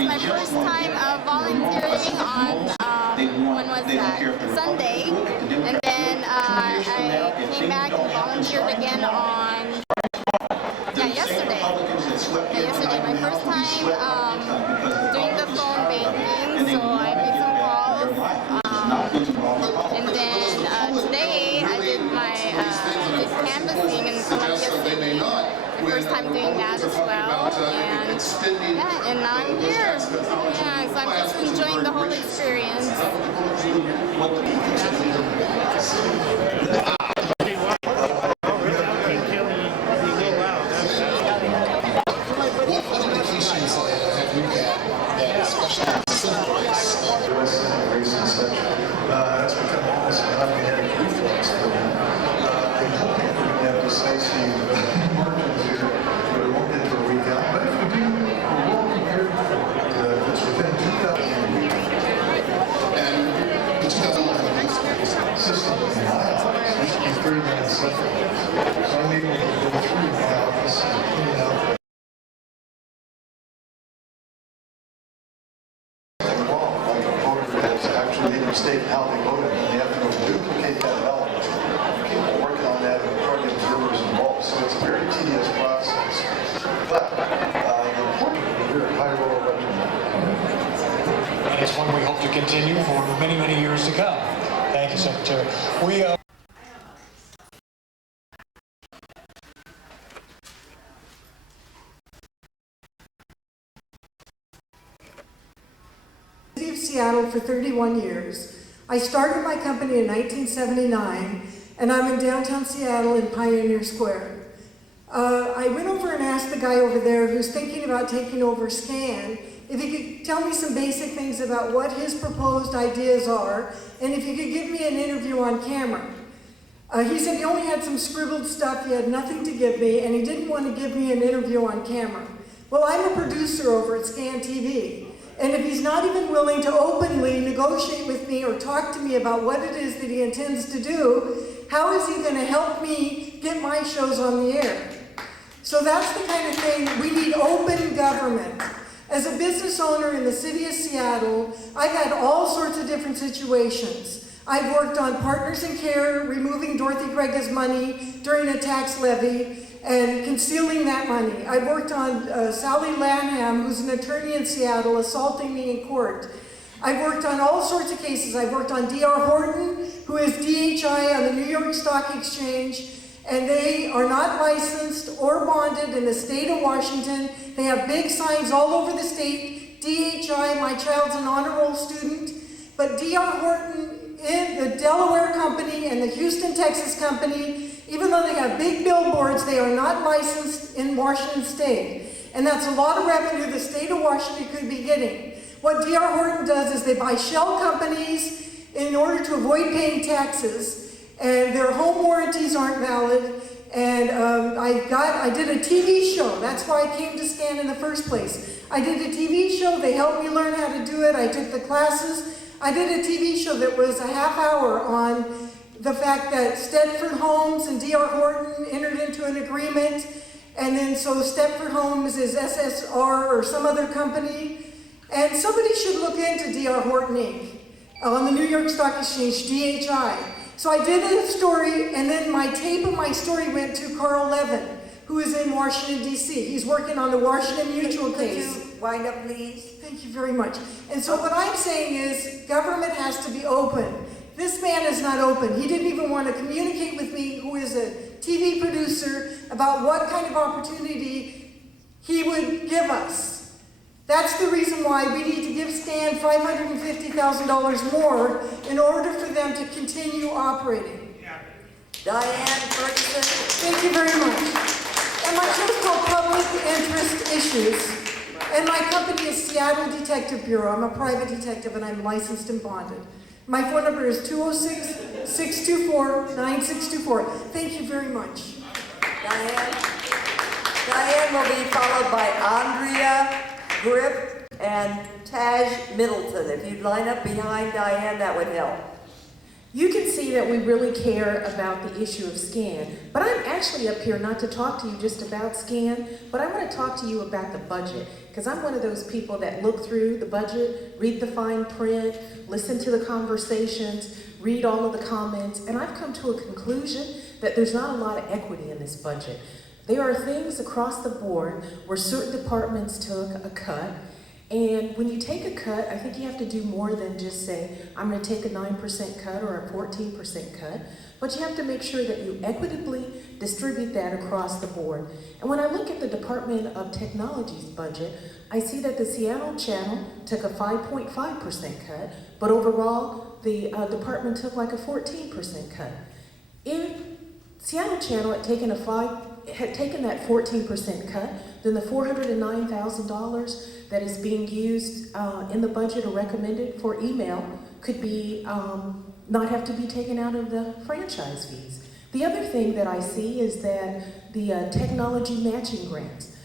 is my first time volunteering on, when was that? Sunday. And then I came back and volunteered again on, yesterday. Yesterday, my first time doing the phone banking, so I made some calls. And then today I did my canvassing in Columbia City. The first time doing that as well. And now I'm here. Yeah, so I'm just enjoying the whole experience. That's become almost an automatic reflex. I'm hoping we have decisive margins here, but it won't get to a week out. But if we do, we're well prepared for it. It's within 2,000 and the 2011 system in my office, which is 30 minutes separate. So I'm able to go through my office and clean out state how they voted, and they have to go duplicate that ballot. People working on that and trying to get observers involved, so it's a very tedious process. But the important thing here at high roll election, and it's one we hope to continue for many, many years to come. Thank you, Secretary. Of Seattle for 31 years. I started my company in 1979, and I'm in downtown Seattle in Pioneer Square. I went over and asked the guy over there who's thinking about taking over SCAN if he could tell me some basic things about what his proposed ideas are, and if he could give me an interview on camera. He said he only had some scribbled stuff, he had nothing to give me, and he didn't want to give me an interview on camera. Well, I'm a producer over at SCAN TV. And if he's not even willing to openly negotiate with me or talk to me about what it is that he intends to do, how is he going to help me get my shows on the air? So that's the kind of thing, we need open government. As a business owner in the city of Seattle, I've had all sorts of different situations. I've worked on Partners in Care, removing Dorothy Grega's money during a tax levy, and concealing that money. I worked on Sally Lanham, who's an attorney in Seattle, assaulting me in court. I've worked on all sorts of cases. I've worked on D.R. Horton, who is DHI on the New York Stock Exchange, and they are not licensed or bonded in the state of Washington. They have big signs all over the state. DHI, my child's an honor roll student, but D.R. Horton, the Delaware company and the Houston, Texas company, even though they have big billboards, they are not licensed in Washington State. And that's a lot of revenue the state of Washington could be getting. What D.R. Horton does is they buy shell companies in order to avoid paying taxes, and their home warranties aren't valid. And I did a TV show. That's why I came to SCAN in the first place. I did a TV show. They helped me learn how to do it. I took the classes. I did a TV show that was a half hour on the fact that Stedford Homes and D.R. Horton entered into an agreement, and then so Stedford Homes is SSR or some other company, and somebody should look into D.R. Horton Inc. On the New York Stock Exchange, DHI. So I did a story, and then my tape of my story went to Carl Levin, who is in Washington, D.C. He's working on the Washington Mutual case. Could you wind up, please? Thank you very much. And so what I'm saying is government has to be open. This man is not open. He didn't even want to communicate with me, who is a TV producer, about what kind of opportunity he would give us. That's the reason why we need to give SCAN $550,000 more in order for them to continue operating. Diane Ferguson. Thank you very much. And my show is called Public Interest Issues. And my company is Seattle Detective Bureau. I'm a private detective and I'm licensed and bonded. My phone number is 206-624-9624. Thank you very much. Diane will be followed by Andrea Grip and Taj Middleton. If you'd line up behind Diane, that would help. You can see that we really care about the issue of SCAN, but I'm actually up here not to talk to you just about SCAN, but I want to talk to you about the budget. because I'm one of those people that look through the budget, read the fine print, listen to the conversations, read all of the comments, and I've come to a conclusion that there's not a lot of equity in this budget. There are things across the board where certain departments took a cut, and when you take a cut, I think you have to do more than just say, I'm going to take a 9% cut or a 14% cut, but you have to make sure that you equitably distribute that across the board. And when I look at the Department of Technology's budget, I see that the Seattle channel took a 5.5% cut, but overall, the department took like a 14% cut. If Seattle channel had taken that 14% cut, then the $409,000 that is being used in the budget or recommended for email could be not have to be taken out of the franchise fees. The other thing that I see is that the technology matching grants,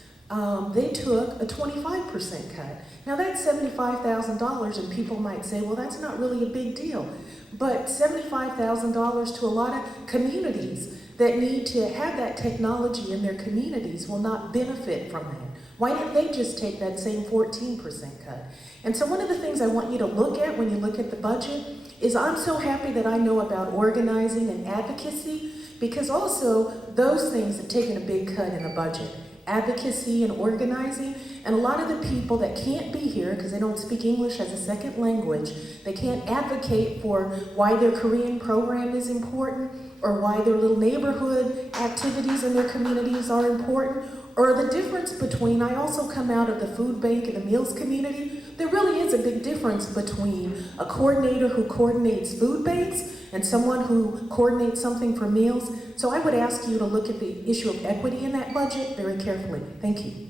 they took a 25% cut. Now that's $75,000, and people might say, well, that's not really a big deal. But $75,000 to a lot of communities that need to have that technology in their communities will not benefit from that. Why didn't they just take that same 14% cut? And so one of the things I want you to look at when you look at the budget is I'm so happy that I know about organizing and advocacy, because also those things have taken a big cut in the budget. Advocacy and organizing, and a lot of the people that can't be here because they don't speak English as a second language, they can't advocate for why their Korean program is important, or why their little neighborhood activities in their communities are important, or the difference between, I also come out of the food bank and the meals community, there really is a big difference between a coordinator who coordinates food banks and someone who coordinates something for meals. So I would ask you to look at the issue of equity in that budget very carefully. Thank you.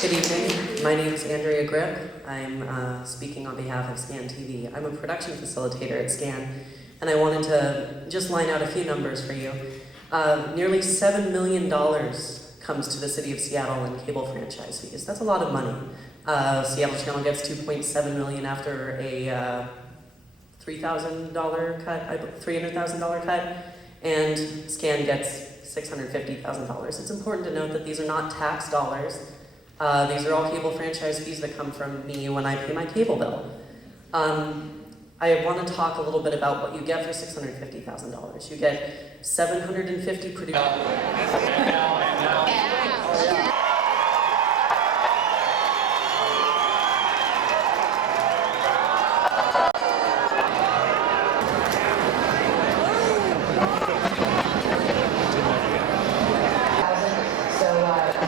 Good evening. My name is Andrea Grip. I'm speaking on behalf of SCAN TV. I'm a production facilitator at SCAN, and I wanted to just line out a few numbers for you. Nearly $7 million comes to the city of Seattle in cable franchise fees. That's a lot of money. Seattle Channel gets $2.7 million after a $3,000 cut, $300,000 cut, and SCAN gets $650,000. It's important to note that these are not tax dollars. These are all cable franchise fees that come from me when I pay my cable bill. I want to talk a little bit about what you get for $650,000. You get 750 producers.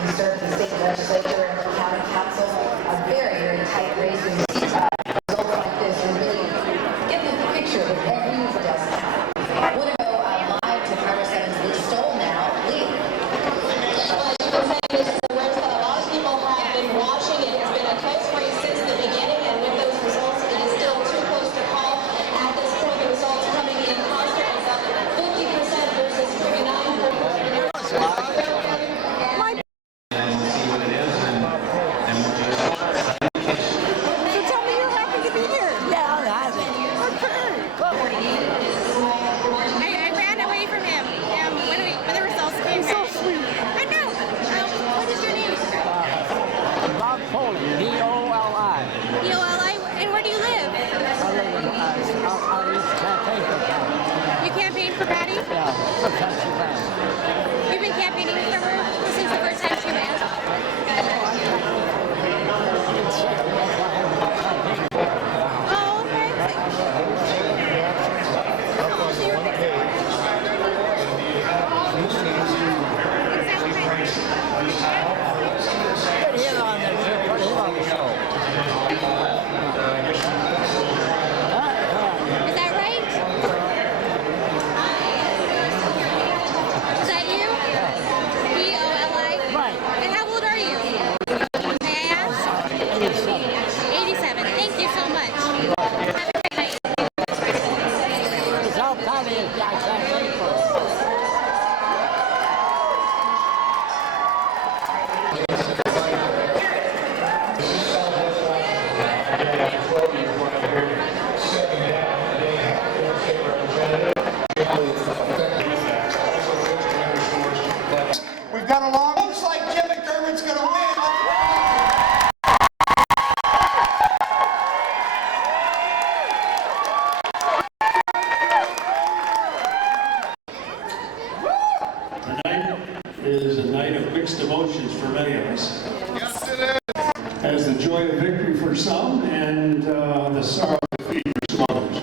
He served the state legislature and the county council, a very, very tight race. Results like this is really getting the picture that every user does now. I want to go live to Carter 7's Lee Stoll now. Lee. Well, as you can say, this is a race that a lot of people have been watching. It has been a close race since the beginning, and with those results, it is still too close to call. At this point, the results coming in concert is up 50% versus 39%. You've been campaigning for her since the first time she ran? Oh, okay. Is that right? Is that you? B-O-L-I? Right. And how old are you? May I ask? 87. Thank you so much. Have a great night. It's all kind of, I can't wait for it. as the joy of victory for some and the sorrow of defeat for some others.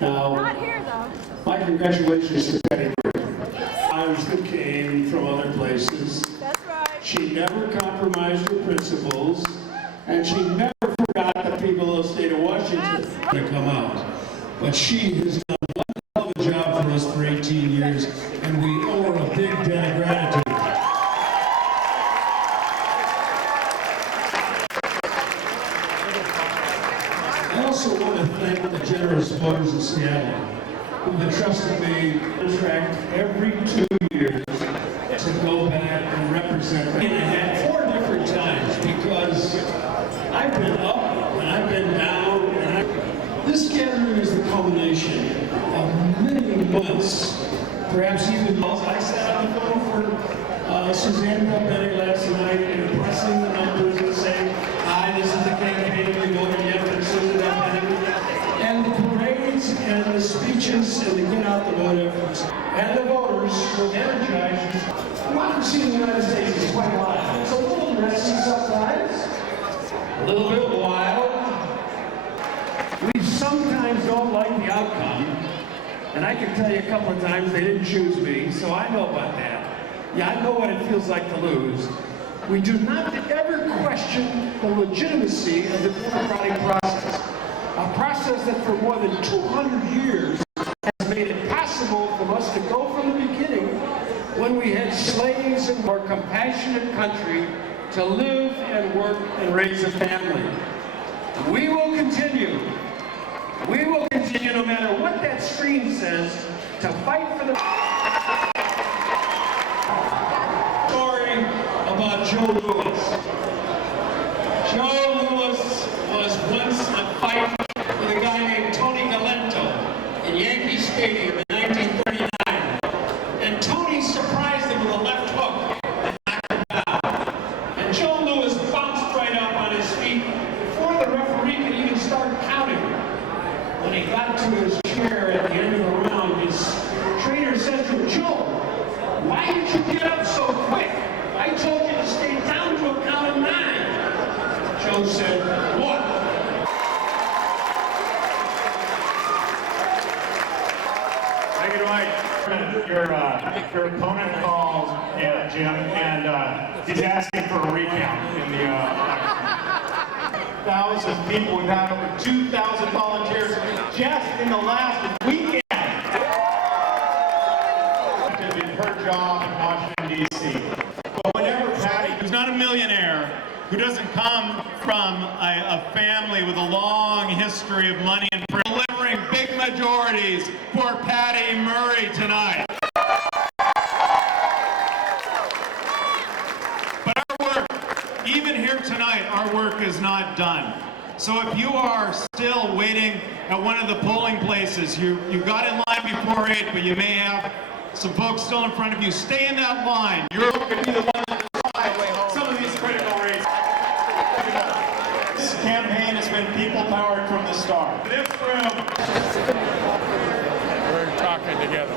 Now, not here, though. My congratulations to Patty Murray. Others that came from other places. That's right. She never compromised her principles, and she never forgot the people of the state of Washington to come out. But she has done one hell of a job for us for 18 years, and we owe her a big debt of gratitude. I also want to thank the generous voters of Seattle who've entrusted me a contract every 2 years to go back and represent them. And I had 4 different times because I've been up and I've been down. This gathering is the culmination of many months, perhaps even months. I sat on the phone for Suzanne Bennett last night and pressing the numbers and saying, hi, this is the campaign, we voted yet for Suzanne Bennett. And the parades and the speeches and the get out the vote efforts. And the voters were energized. Democracy in the United States is quite alive. It's a little messy sometimes, a little bit wild. We sometimes don't like the outcome, and I can tell you a couple of times they didn't choose me, so I know about that. Yeah, I know what it feels like to lose. We do not ever question the legitimacy of the democratic process, a process that for more than 200 years has made it possible for us to go from the beginning, when we had slaves in a more compassionate country, to live and work and raise a family. We will continue. We will continue, no matter what that screen says, to fight for the story about Joe Louis. Joe Louis was once a fight with a guy named Tony Galento in Yankee Stadium in 1939. And Tony surprised him with a left hook and knocked him down. And Joe Louis bounced right up on his feet before the referee could even start counting. When he got to his chair at the end of the round, his trainer said to him, Joe, why did you get up so quick? I told you to stay down to a count of 9. Joe said, what? Thank you, Mike. Your opponent called, Jim, and he's asking for a recount in the 1,000 people. We've had over 2,000 volunteers just in the last weekend. Did her job in Washington, D.C. But whenever Patty, who's not a millionaire, who doesn't come from a family with a long history of money and delivering big majorities for Patty Murray tonight. But our work, even here tonight, our work is not done. So if you are still waiting at one of the polling places, you got in line before 8, but you may have some folks still in front of you, stay in that line. You're going to be the one that decides some of these critical races. This campaign has been people-powered from the start. This room. We're talking together.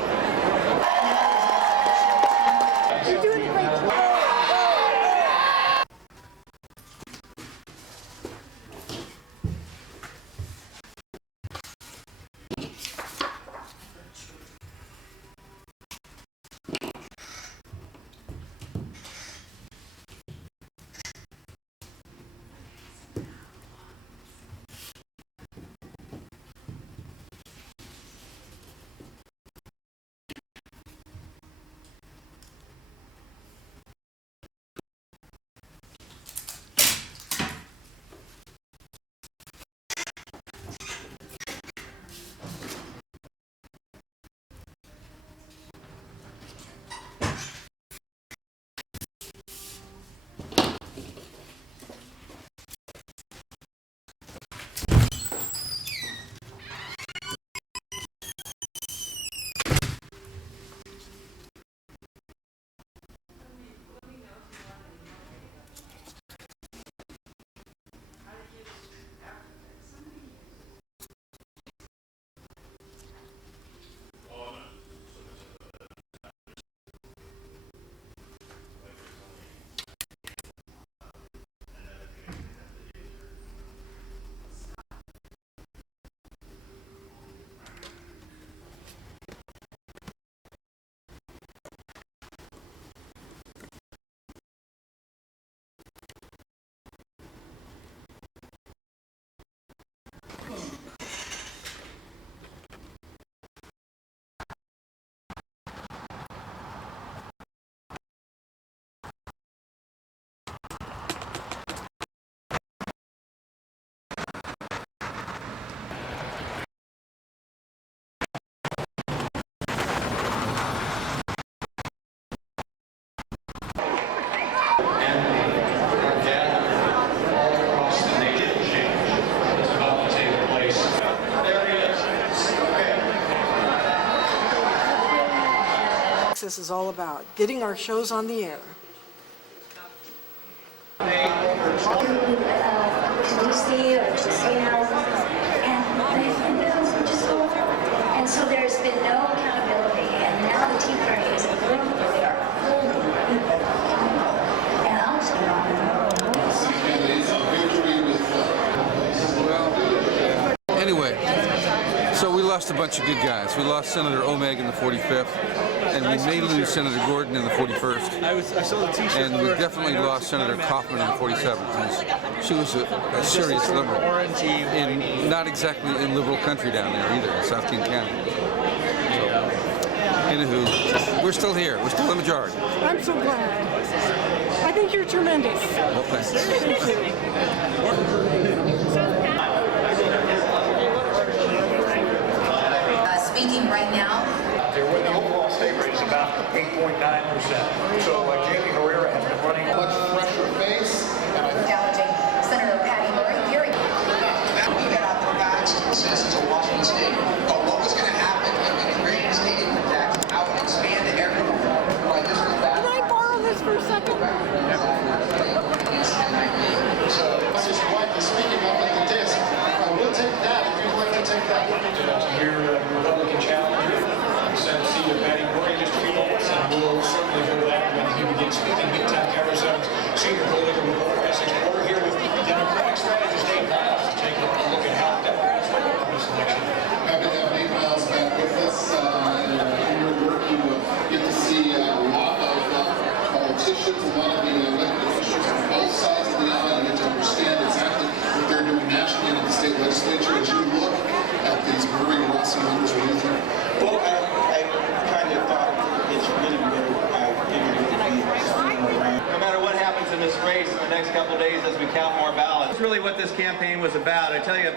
this is all about, getting our shows on the air. To DC or to Seattle, and the bills would just go over. And so there's been no accountability, and now the Tea Party is a group where they are holding people accountable. And I'm just Anyway, so we lost a bunch of good guys. We lost Senator Omeg in the 45th, and we may lose Senator Gordon in the 41st. And we definitely lost Senator Kaufman in the 47th. She was a serious liberal, and not exactly in liberal country down there either, in South King County. So, anywho, we're still here. We're still the majority. I'm so glad. I think you're tremendous. Well, thanks. Thank you. Speaking right now. The overall state rate is about 8.9%. So Jamie Herrera has been running a much fresher face. Challenging Senator Patty Murray. Hearing. We got out the facts and citizens of Washington State about what was going to happen if we created a stadium tax, how it expanded everyone. Can I borrow this for a second? So, Mrs. White is speaking up at the desk. We'll take that if you'd like to take that. Here, Republican challenger, Senate seat of Patty Murray, just a few moments, and we'll certainly hear that when he begins speaking. Big time Cover 7's senior political reporter, Essex Porter, here with Democratic strategist Dave Miles to take a look at how Democrats will win this election. Happy to have Dave Miles back with us. In your work, you get to see a lot of politicians, a lot of the elected officials on both sides of the aisle. You get to understand exactly what they're doing nationally and at the state legislature as you look at these Murray Rossi numbers. What do you think? Well, I kind of thought it's really good. I figured it would be around. No matter what happens in this race in the next couple of days as we count more ballots. That's really what this campaign was about. I tell you,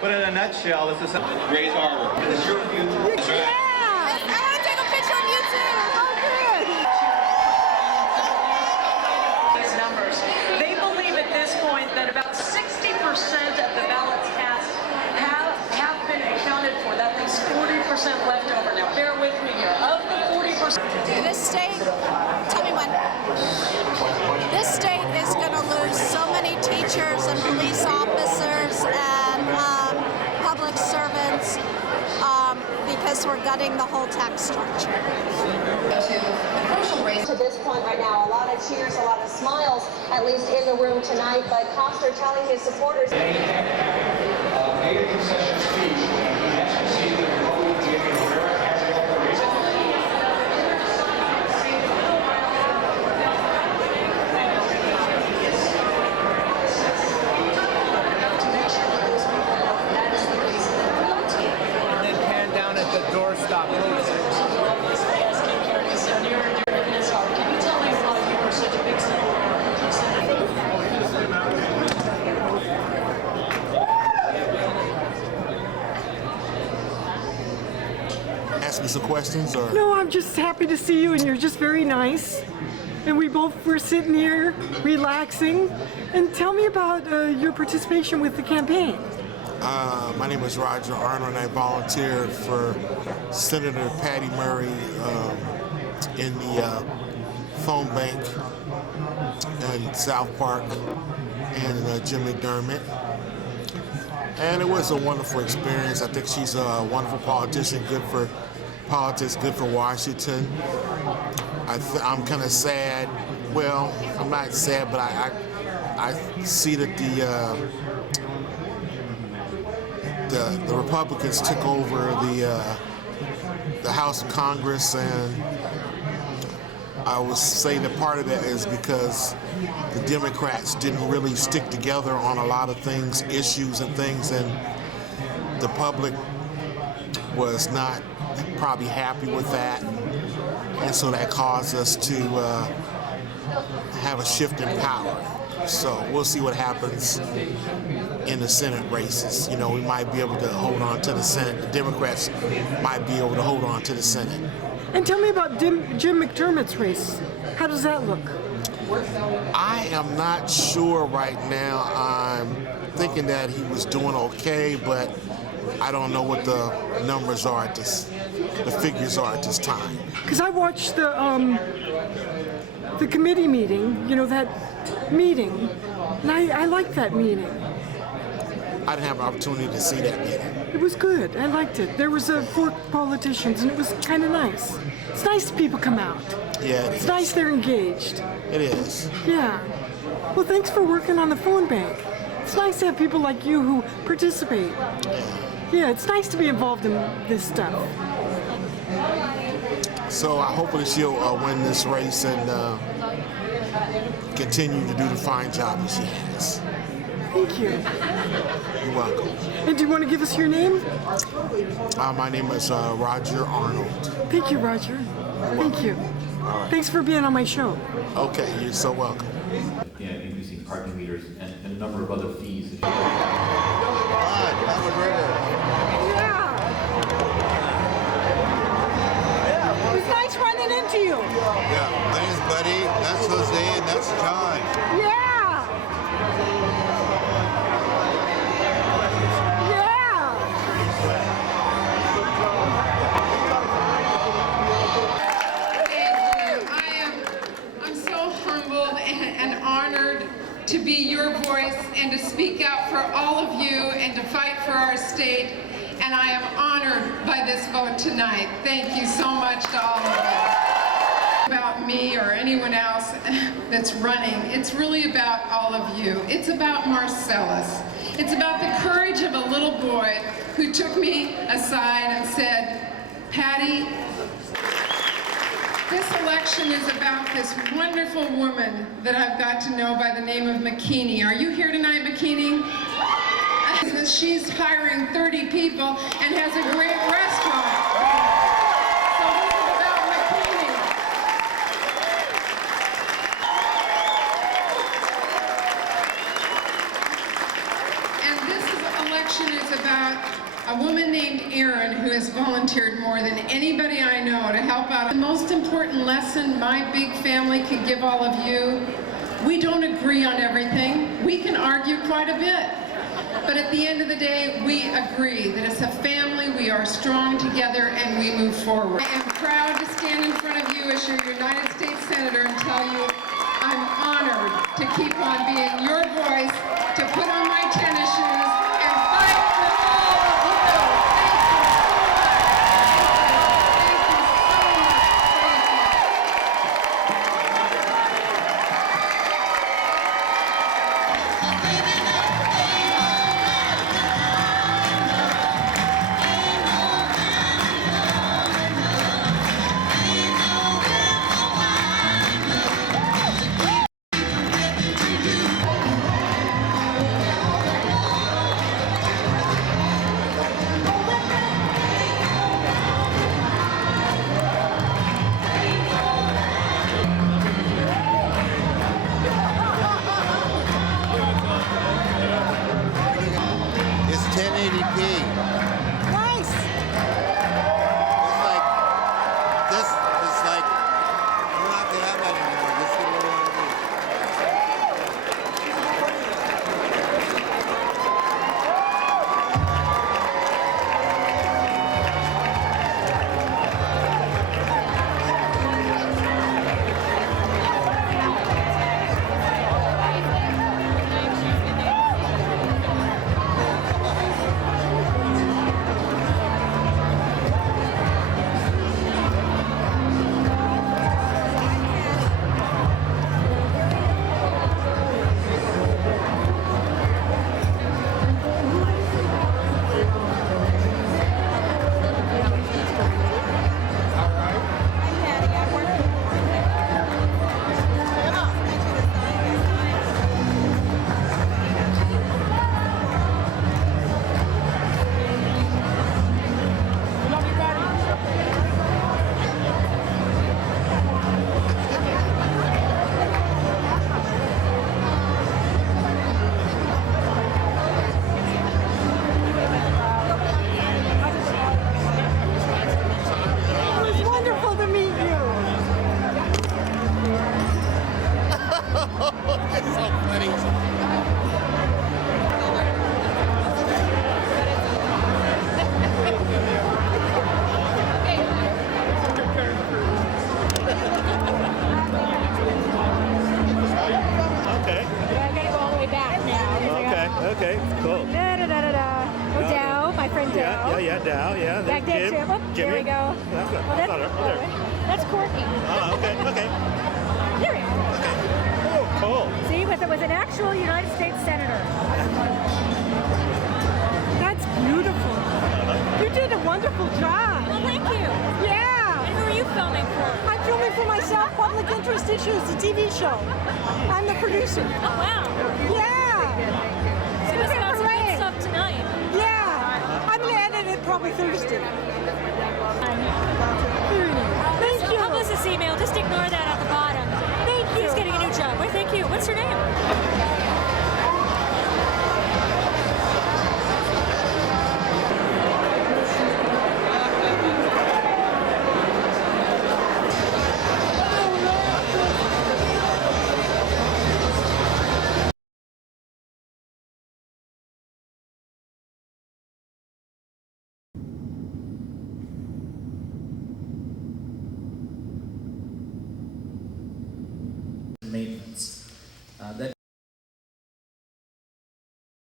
but in a nutshell, this is Grace Harbor. It's your future. That's right. I want to take a picture of you too. Oh, good. These numbers. They believe at this point that about 60% of the ballots cast have been accounted for. That leaves 40% left over. Now, bear with me here. Of the 40%. This state, tell me when. This state is going to lose so many teachers and police officers and public servants because we're gutting the whole tax structure. To this point right now, a lot of cheers, a lot of smiles, at least in the room tonight, but Koster telling his supporters. Made a concession speech, and he has conceded that Republican Jamie Herrera has the upper race. Ask me some questions, or No, I'm just happy to see you, and you're just very nice. And we both were sitting here, relaxing. And tell me about your participation with the campaign. my name is Roger Arnold, and I volunteered for Senator Patty Murray in the phone bank in South Park and Jim McDermott. And it was a wonderful experience. I think she's a wonderful politician, good for politics, good for Washington. I'm kind of sad. Well, I'm not sad, but I see that the Republicans took over the House of Congress, and I would say that part of that is because the Democrats didn't really stick together on a lot of things, issues and things, and the public was not probably happy with that, and so that caused us to have a shift in power. So we'll see what happens in the Senate races. You know, we might be able to hold on to the Senate. The Democrats might be able to hold on to the Senate. And tell me about Jim McDermott's race. How does that look? I am not sure right now. I'm thinking that he was doing okay, but I don't know what the numbers are at this, the figures are at this time. Because I watched the committee meeting, you know, that meeting, and I liked that meeting. I didn't have an opportunity to see that meeting. It was good. I liked it. There was 4 politicians, and it was kind of nice. It's nice people come out. Yeah, it's nice they're engaged. It is. Yeah. Well, thanks for working on the phone bank. It's nice to have people like you who participate. Yeah, it's nice to be involved in this stuff. So hopefully she'll win this race and continue to do the fine job that she has. Thank you. You're welcome. And do you want to give us your name? My name is Roger Arnold. Thank you, Roger. Thank you. All right. Thanks for being on my show. Okay, you're so welcome. Yeah, increasing parking meters and a number of other fees. Yeah. It was nice running into you. Yeah, my name's Buddy, that's Jose, and that's John. Yeah. I'm so humbled and honored to be your voice and to speak out for all of you and to fight for our state. And I am honored by this vote tonight. Thank you so much to all of you. About me or anyone else that's running, it's really about all of you. It's about Marcellus. It's about the courage of a little boy who took me aside and said, Patty, this election is about this wonderful woman that I've got to know by the name of McKinney. Are you here tonight, McKinney? She's hiring 30 people and has a great restaurant. So this is about McKinney. And this election is about a woman named Erin who has volunteered more than anybody I know to help out. The most important lesson my big family can give all of you, we don't agree on everything. We can argue quite a bit. But at the end of the day, we agree that as a family, we are strong together and we move forward. I am proud to stand in front of you as your United States Senator and tell you I'm honored to keep on being your voice, to put on my tennis shoes and fight for all of you. It's 1080p. Nice. It's like, this is like, you don't have to have that anymore. This is what I want to do. Okay, cool. Da, da, da, da, da. Oh, Dow, my friend Dow. Yeah, Dow, yeah. Back there, Jim. Oh, there we go. That's not, Well, that's not her. There. that's Corky. Oh, okay. There we are. Oh, cool. See, with an actual United States Senator. That's beautiful. You did a wonderful job. Well, thank you. Yeah. And who are you filming for? I'm filming for myself, Public Interest Issues, the TV show. I'm the producer. Oh, wow. Yeah.